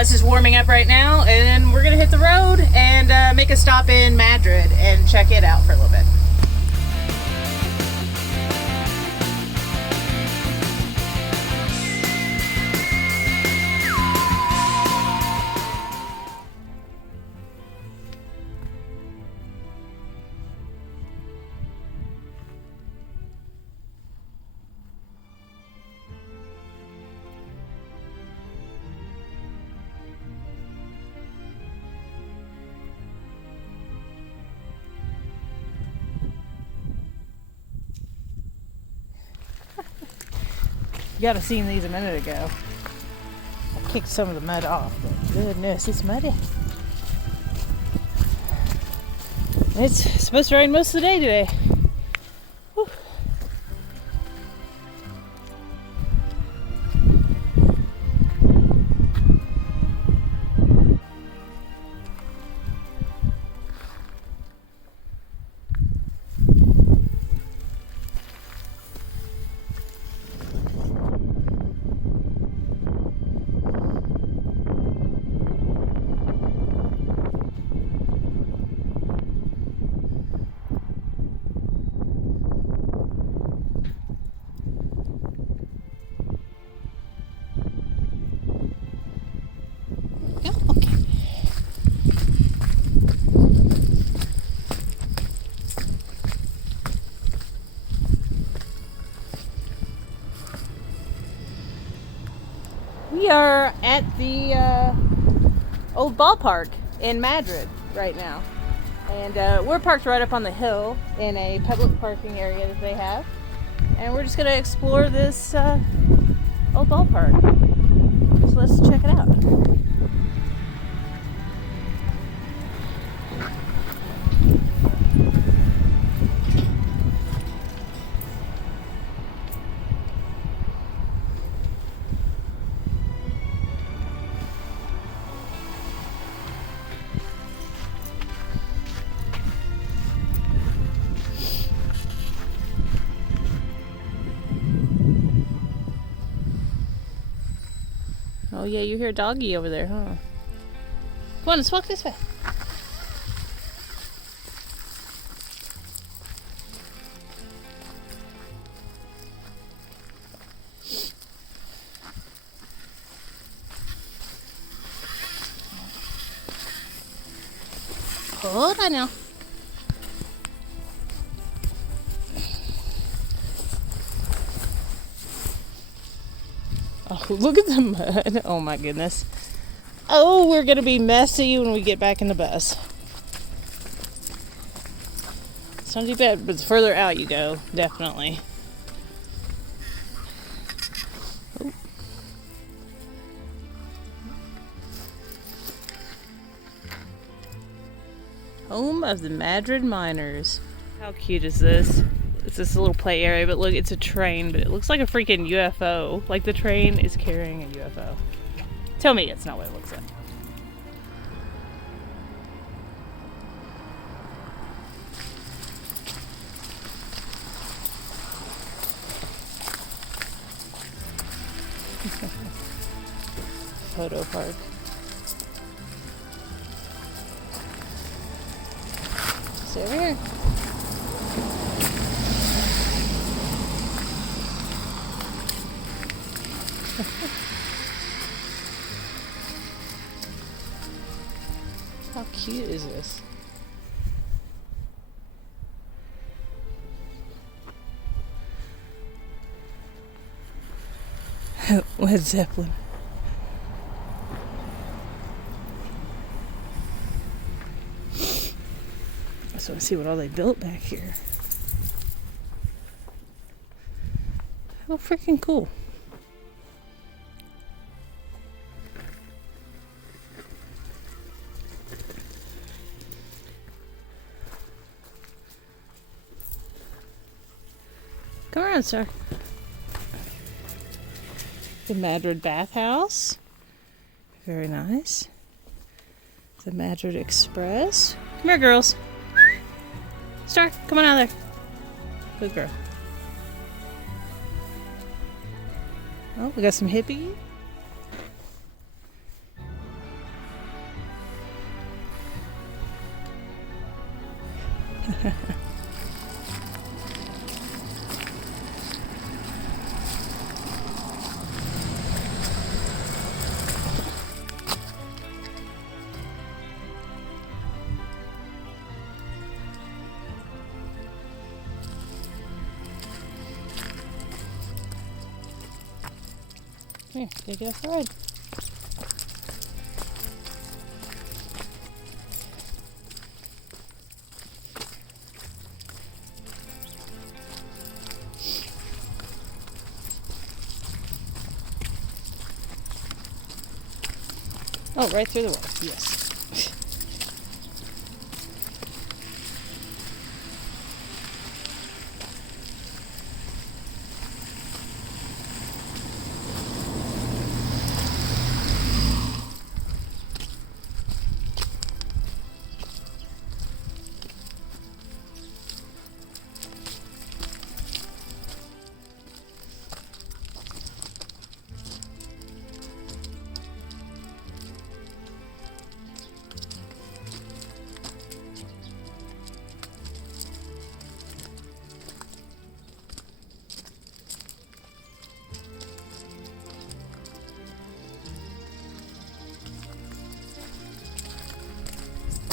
bus is warming up right now, and then we're gonna hit the road and make a stop in Madrid and check it out for a little bit. You gotta seen these a minute ago. I kicked some of the mud off, but goodness, it's muddy. It's supposed to rain most of the day today. Whew. We are at the old ballpark in Madrid right now, and we're parked right up on the hill in a public parking area that they have, and we're just gonna explore this old ballpark. So let's check it out. Oh yeah, you hear doggy over there, huh? Come on, let's walk this way. Hold on now. Oh, look at the mud. Oh my goodness. Oh, we're going to be messy when we get back in the bus. It's not too bad, but the further out you go, definitely. Oh. Home of the Madrid Miners. How cute is this? It's this little play area, but look, it's a train, but it looks like a freaking UFO. Like the train is carrying a UFO. Tell me it's not what it looks like. Photo park. Stay over here. How cute is this? Led Zeppelin. I just want to see what all they built back here. How freaking cool. Come around, sir. The Madrid bathhouse. Very nice. The Madrid Express. Come here, girls. Star, come on out of there. Good girl. Oh, we got some hippie. Here, take it off the ride. Oh, right through the wall. Yes.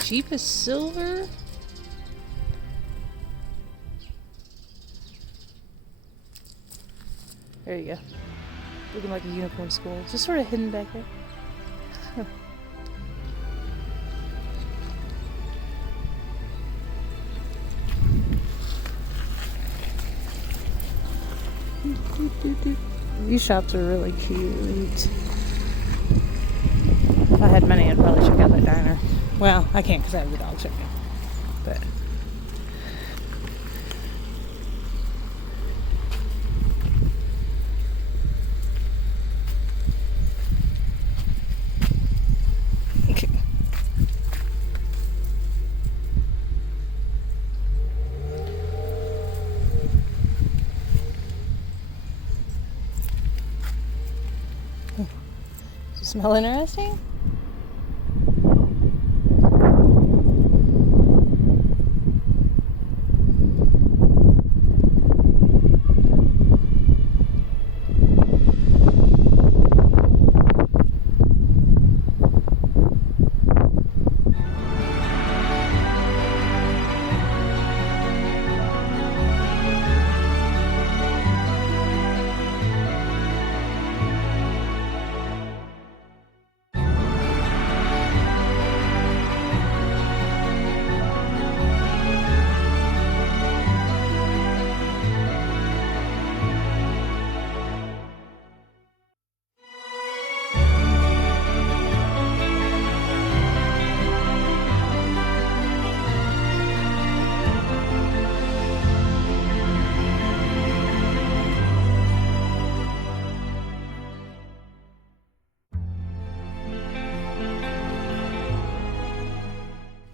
Cheapest silver? There you go. Looking like a unicorn skull. Just sort of hidden back there. These shops are really cute. If I had money, I'd probably check out that diner. Well, I can't because I have the dog chicken. But does it smell interesting?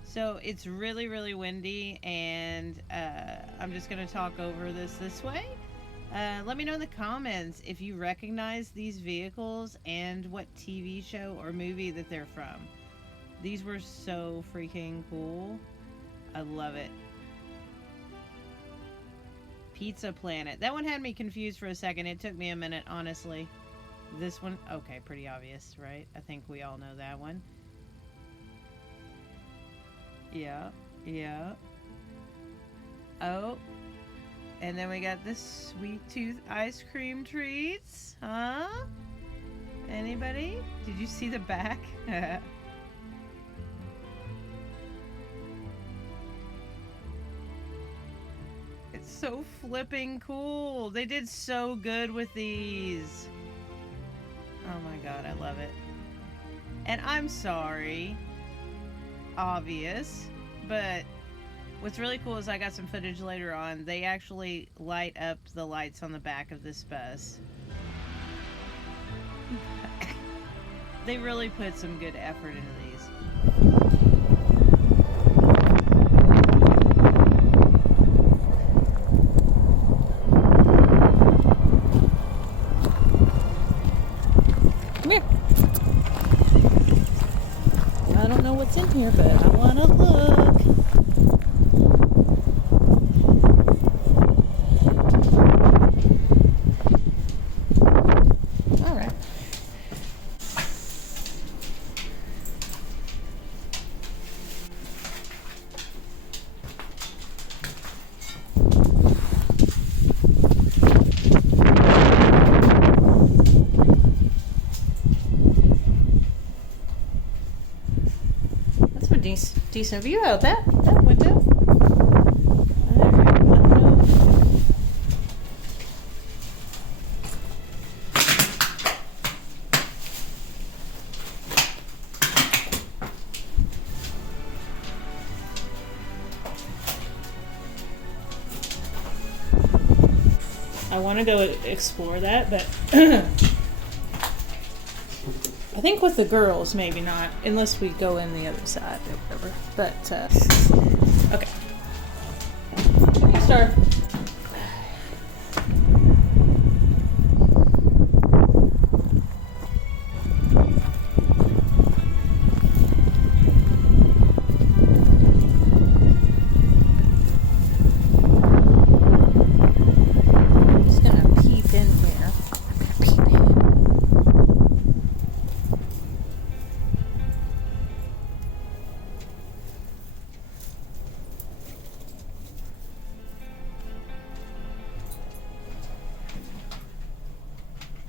So it's really, really windy, and I'm just going to talk over this way. Let me know in the comments if you recognize these vehicles and what TV show or movie that they're from. These were so freaking cool. I love it. Pizza Planet. That one had me confused for a second. It took me a minute, honestly. This one, okay, pretty obvious, right? I think we all know that one. Yeah, yeah. Oh, and then we got this Sweet Tooth ice cream treats. Huh? Anybody? Did you see the back? It's so flipping cool. They did so good with these. Oh my god, I love it. And I'm sorry. Obvious, but what's really cool is I got some footage later on. They actually light up the lights on the back of this bus. They really put some good effort into these. Come here. I don't know what's in here, but I want to look. decent view out that window. I want to go explore that, but I think with the girls, maybe not, unless we go in the other side or whatever. But, okay. Hey, Star.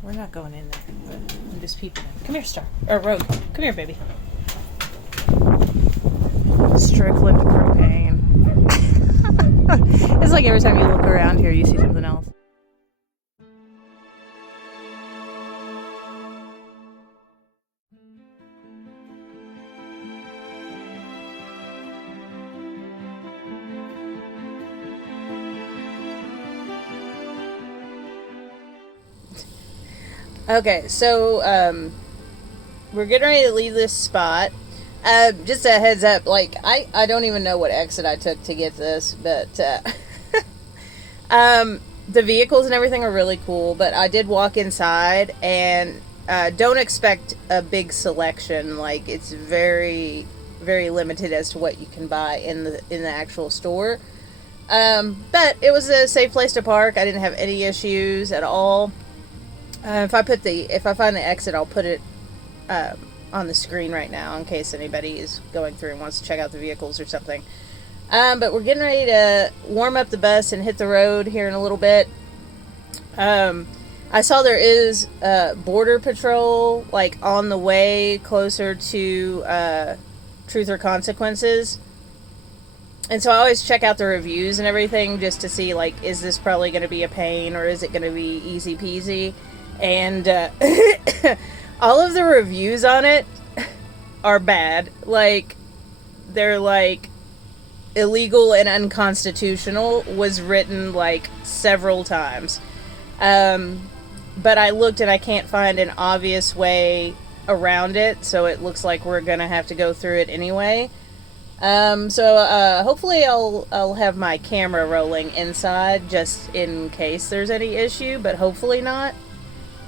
We're not going in there, but I'm just peeping in. Come here, Star. Or Rogue. Come here, baby. Strickland propane. It's like every time you look around here, you see something else. Okay, so we're getting ready to leave this spot. Just a heads up, like I don't even know what exit I took to get this, but the vehicles and everything are really cool. But I did walk inside, and don't expect a big selection. Like, it's very, very limited as to what you can buy in the actual store. But it was a safe place to park. I didn't have any issues at all. If I find the exit, I'll put it on the screen right now in case anybody is going through and wants to check out the vehicles or something. But we're getting ready to warm up the bus and hit the road here in a little bit. I saw there is Border Patrol, like, on the way closer to Truth or Consequences. And so I always check out the reviews and everything just to see, like, is this probably going to be a pain or is it going to be easy peasy? And all of the reviews on it are bad. Like, they're like, illegal and unconstitutional was written like several times. But I looked and I can't find an obvious way around it, so it looks like we're gonna have to go through it anyway. So hopefully I'll have my camera rolling inside just in case there's any issue, but hopefully not.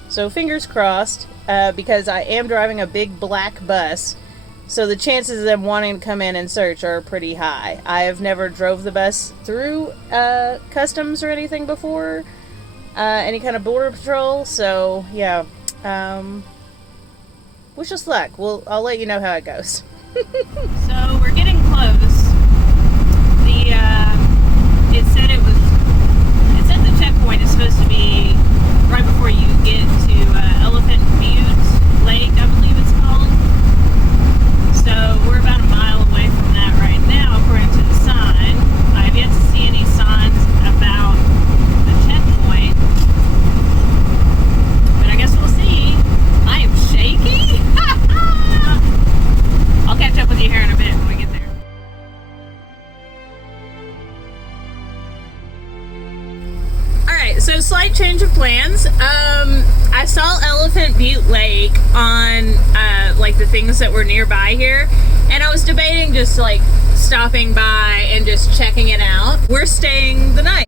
So fingers crossed, because I am driving a big black bus, so the chances of them wanting to come in and search are pretty high. I have never drove the bus through customs or anything before, any kind of border patrol, so yeah, wish us luck. I'll let you know how it goes. So we're getting close. It said the checkpoint is supposed to be right before you get to Elephant Butte Lake, I believe it's called. So we're about a mile away from that right now, according to the sign. I have yet to see any signs about the checkpoint, but I guess we'll see. I am shaky. I'll catch up with you here in a bit when we get there. Alright, so slight change of plans. I saw Elephant Butte Lake on like the things that were nearby here, and I was debating just like stopping by and just checking it out. We're staying the night.